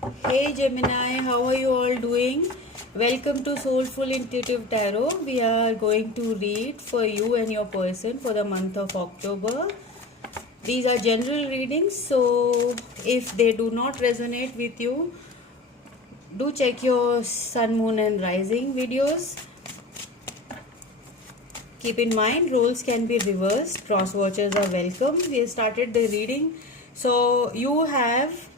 Hey Gemini, how are you all doing? Welcome to Soulful Intuitive Tarot. We are going to read for you and your person for the month of October. These are general readings, so if they do not resonate with you, do check your sun, moon, and rising videos. Keep in mind, roles can be reversed. Cross watchers are welcome. We started the reading. So you have,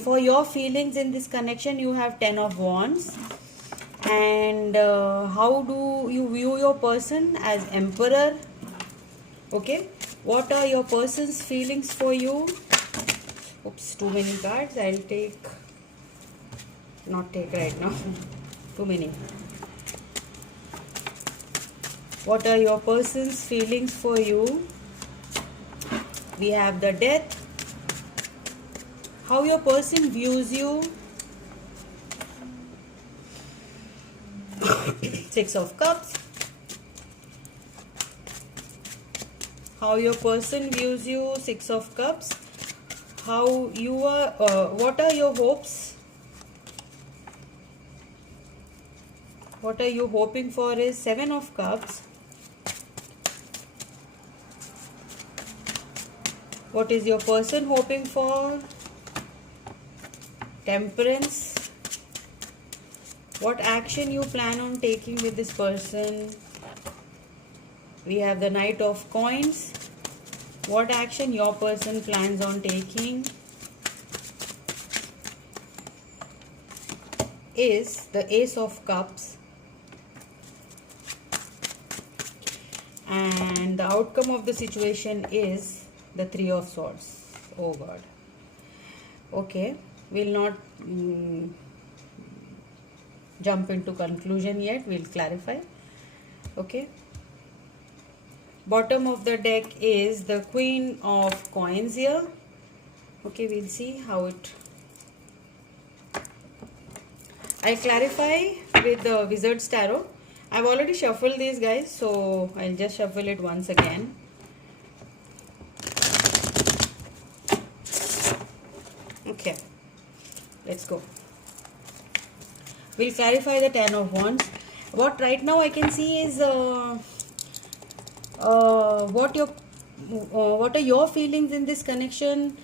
for your feelings in this connection, you have 10 of Wands. And how do you view your person? As Emperor. Okay. What are your person's feelings for you? Oops, too many cards. I'll take, not take right now. Too many. What are your person's feelings for you? We have the Death. How your person views you. Six of Cups. How your person views you. Six of Cups. How you are, what are your hopes? What are you hoping for is Seven of Cups. What is your person hoping for? Temperance. What action you plan on taking with this person? We have the Knight of Coins. What action your person plans on taking is the Ace of Cups. And the outcome of the situation is the Three of Swords. Oh God. Okay. We'll not jump into conclusion yet. We'll clarify. Okay. Bottom of the deck is the Queen of Coins here. Okay, we'll see how it. I'll clarify with the Wizard's Tarot. I've already shuffled these guys, so I'll just shuffle it once again. Okay, let's go. We'll clarify the Ten of Wands. What right now I can see is what are your feelings in this connection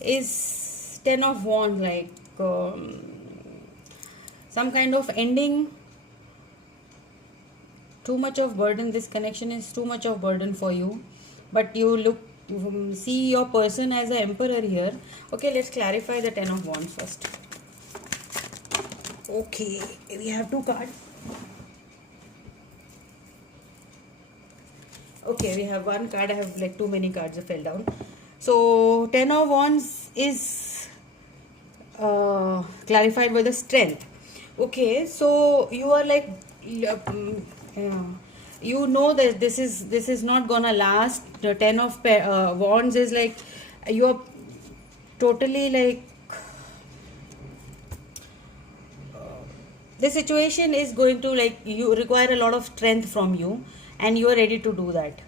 is Ten of Wands, like some kind of ending. Too much of burden. This connection is too much of burden for you, but you see your person as an Emperor here. Okay, let's clarify the Ten of Wands first. Okay, we have two cards. Okay, we have one card. I have like too many cards that fell down. So Ten of Wands is clarified by the Strength. Okay, so you are like you know that this is not gonna last. The Ten of Wands is like you are totally like the situation is going to like you require a lot of strength from you, and you are ready to do that.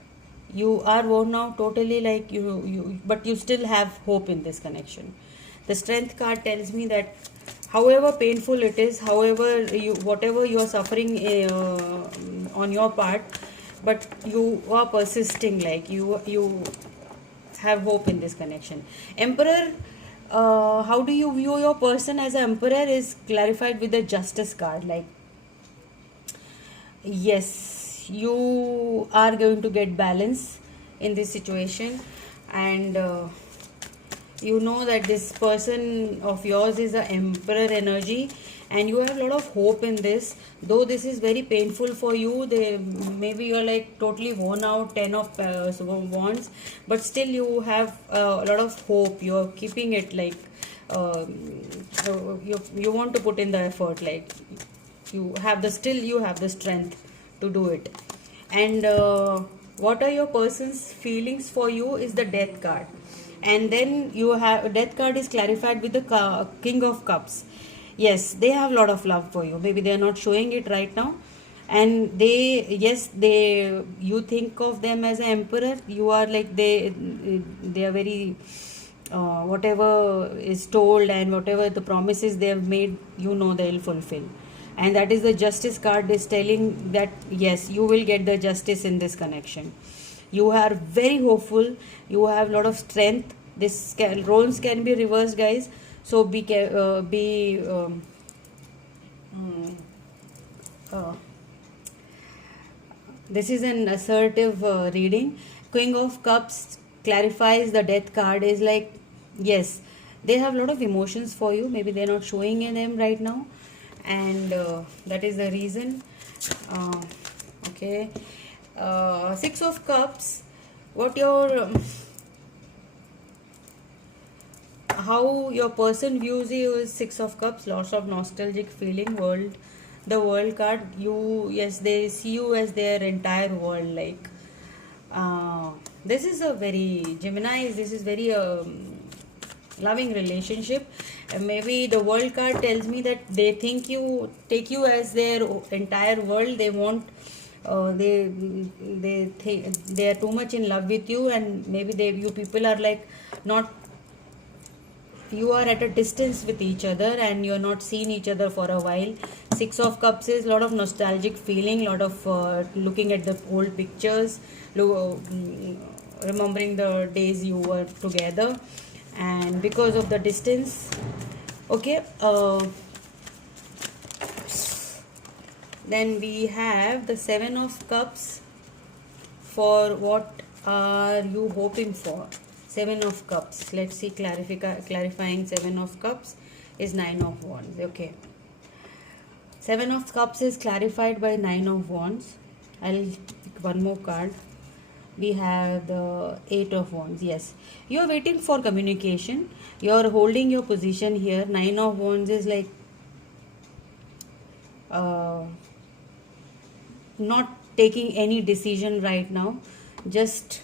You are worn out totally, like you but you still have hope in this connection. The Strength card tells me that however painful it is, however whatever you are suffering on your part, but you are persisting, like you have hope in this connection. Emperor, how do you view your person as an Emperor is clarified with the Justice card. Like, yes, you are going to get balance in this situation, and you know that this person of yours is an Emperor energy, and you have a lot of hope in this. Though this is very painful for you, maybe you're like totally worn out, Ten of Wands, but still you have a lot of hope. You're keeping it like you want to put in the effort, like you have the strength to do it. And what are your person's feelings for you is the Death card. And then you have Death card is clarified with the King of Cups. Yes, they have a lot of love for you. Maybe they are not showing it right now, and you think of them as an Emperor. You are like they are very whatever is told and whatever the promises they have made, you know they'll fulfill. And that is the justice card is telling that yes, you will get the justice in this connection. You are very hopeful, you have a lot of strength. Roles can be reversed, guys, so mm, uh, this is an assertive reading. Queen of Cups clarifies the death card is like, yes, they have a lot of emotions for you. Maybe they're not showing in them right now. And that is the reason. Uh, okay. Six of Cups. What your... how your person views you is Six of Cups, lots of nostalgic feeling, the world card. Yes, they see you as their entire world. Like, this is a very Gemini. This is very loving relationship. Maybe the world card tells me that they take you as their entire world. They want. They think they are too much in love with you, and maybe you people are like not, you are at a distance with each other and you're not seeing each other for a while. Six of Cups is a lot of nostalgic feeling, lot of looking at the old pictures, remembering the days you were together, and because of the distance. Okay. Then we have the Seven of Cups. For what are you hoping for? Seven of Cups. Let's see, clarifying Seven of Cups is Nine of Wands. Okay. Seven of Cups is clarified by Nine of Wands. I'll pick one more card. We have the Eight of Wands. Yes. You're waiting for communication. You're holding your position here. Nine of Wands is like not taking any decision right now. Just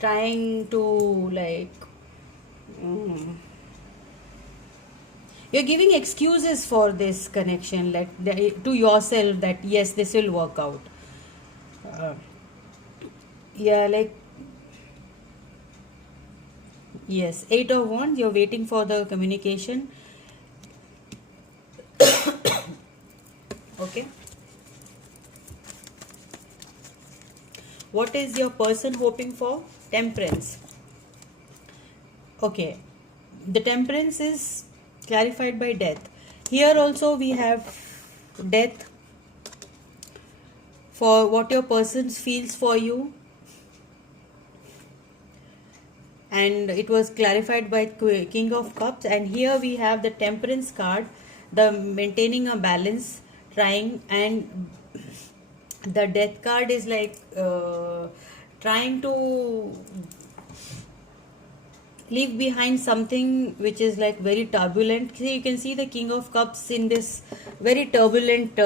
trying to like you're giving excuses for this connection, like to yourself, that yes, this will work out. Yeah, like, yes, Eight of Wands, you're waiting for the communication. Okay. What is your person hoping for? Temperance. Okay. The Temperance is clarified by Death. Here also we have Death. For what your person feels for you. And it was clarified by King of Cups. And here we have the Temperance card. The maintaining a balance, trying, and the Death card is like trying to leave behind something which is like very turbulent. See, you can see the King of Cups in this very turbulent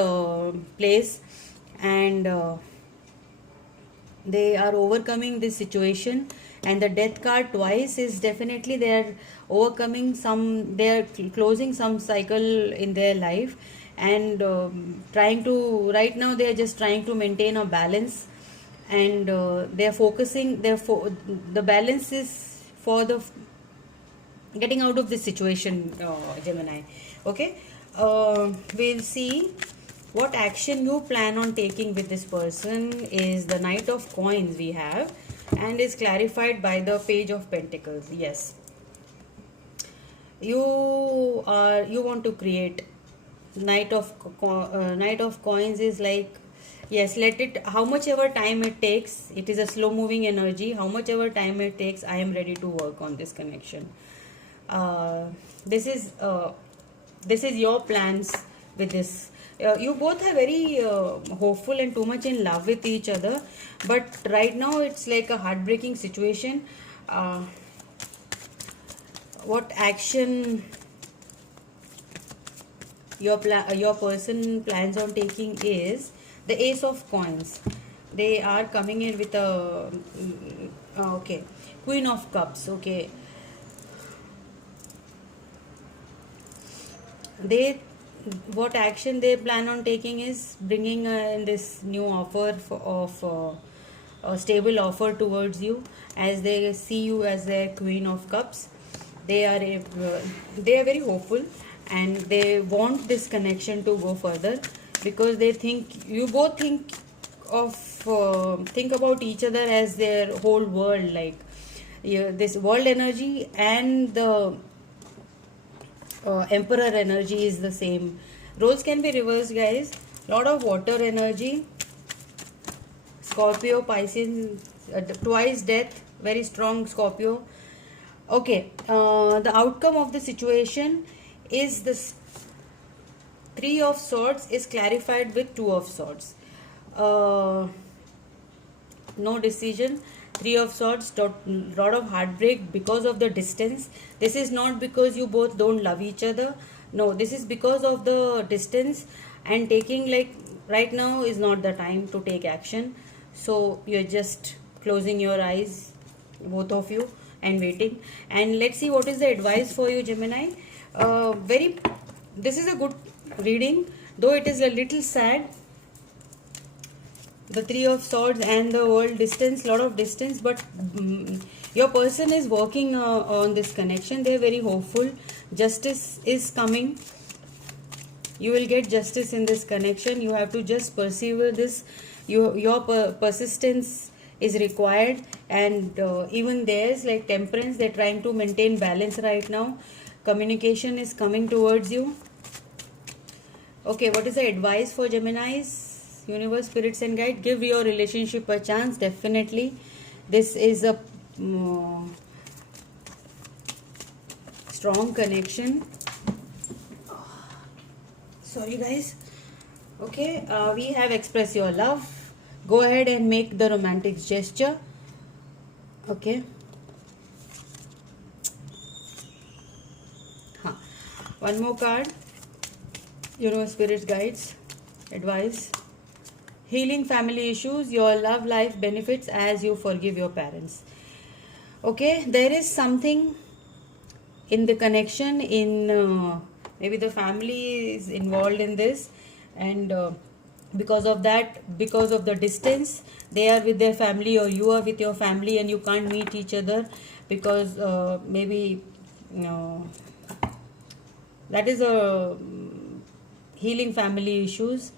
place, and they are overcoming this situation. And the Death card twice is definitely they are overcoming they are closing some cycle in their life, and trying to, right now they are just trying to maintain a balance, and they are focusing, the balance is for the getting out of this situation, Gemini. Okay. We'll see what action you plan on taking with this person is the Knight of Coins we have, and is clarified by the Page of Pentacles. Yes, you want to create. Knight of Coins is like, yes, let it, how much ever time it takes. It is a slow moving energy. How much ever time it takes, I am ready to work on this connection. This is your plans with this. You both are very hopeful and too much in love with each other, but right now it's like a heartbreaking situation. What action your person plans on taking is the Ace of Coins. They are coming in with a okay, Queen of Cups. Okay, what action they plan on taking is bringing in this new offer of stable offer towards you, as they see you as their queen of cups. They are very hopeful, and they want this connection to go further, because they think you both think about each other as their whole world, like this world energy and the emperor energy is the same. Roles can be reversed, guys. Lot of water energy, Scorpio, Pisces, twice death, very strong Scorpio. Okay, the outcome of the situation is this Three of Swords is clarified with Two of Swords. No decision. Three of Swords, lot of heartbreak because of the distance. This is not because you both don't love each other. No, this is because of the distance, and taking, like, right now is not the time to take action. So you're just closing your eyes, both of you, and waiting. And let's see what is the advice for you, Gemini. This is a good reading, though it is a little sad. The Three of Swords and the world distance, lot of distance, but your person is working on this connection. They are very hopeful. Justice is coming. You will get justice in this connection. You have to just persevere this. Your persistence is required, and even theirs, like Temperance, they're trying to maintain balance right now. Communication is coming towards you. Okay, what is the advice for Geminis? Universe, spirits and guide, give your relationship a chance. Definitely this is a strong connection. Sorry guys. Okay, we have expressed your love. Go ahead and make the romantic gesture. Okay. One more card. Universe, spirits, guides, advice. Healing family issues. Your love life benefits as you forgive your parents. Okay, there is something in the connection, in maybe the family is involved in this, and because of that, because of the distance, they are with their family or you are with your family, and you can't meet each other because maybe that is a healing family issues.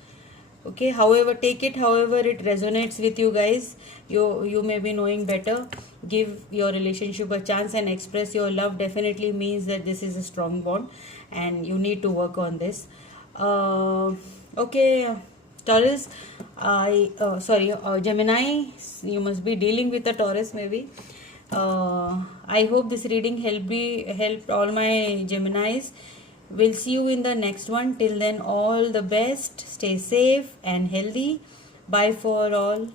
Okay, however, take it however it resonates with you guys. You may be knowing better. Give your relationship a chance and express your love. Definitely means that this is a strong bond and you need to work on this. Okay, Taurus, Gemini, you must be dealing with a Taurus maybe. I hope this reading helped all my Geminis. We'll see you in the next one. Till then, all the best. Stay safe and healthy. Bye for all.